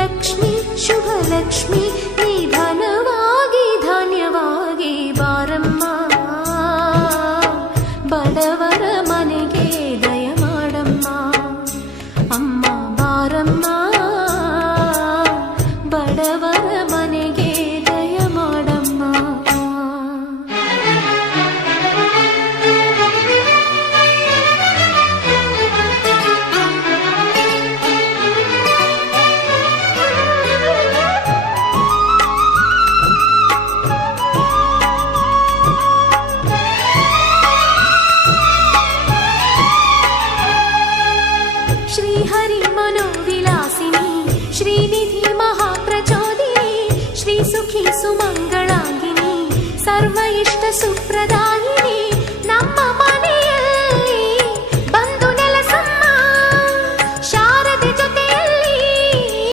ಲಕ್ಷ್ಮಿ ಶುಭಲಕ್ಷ್ಮಿ ನೀ ಧನವಾಗಿ ಧಾನ್ಯವಾಗಿ ಬಾರಮ್ಮ, ಬಡವರ ಮನೆಗೆ ದಯ ಮಾಡಮ್ಮ. ಅಮ್ಮ ಬಾರಮ್ಮ, ಬಡವರ ಮನೆಗೆ ದಯ ಮಾಡಮ್ಮ. ಶ್ರೀಹರಿ ಮನೋವಿಲಾಸಿನಿ ಶ್ರೀನಿಧಿ ಮಹಾಪ್ರಚೋದಿನಿ ಶ್ರೀ ಸುಖಿ ಸುಮಂಗಳಾಂಗಿನಿ ಸರ್ವ ಇಷ್ಟ ಸುಪ್ರದಾಯಿನಿ ನಮ್ಮ